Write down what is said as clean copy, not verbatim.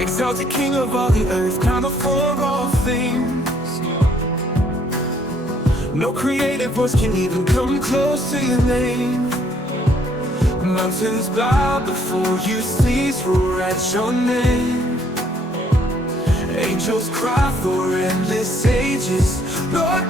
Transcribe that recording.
Exalted King of all the earth, crown before all things. No creative voice can even come close to your name. Mountains bow before you, seas roar at your name. Angels cry for endless ages. Lord,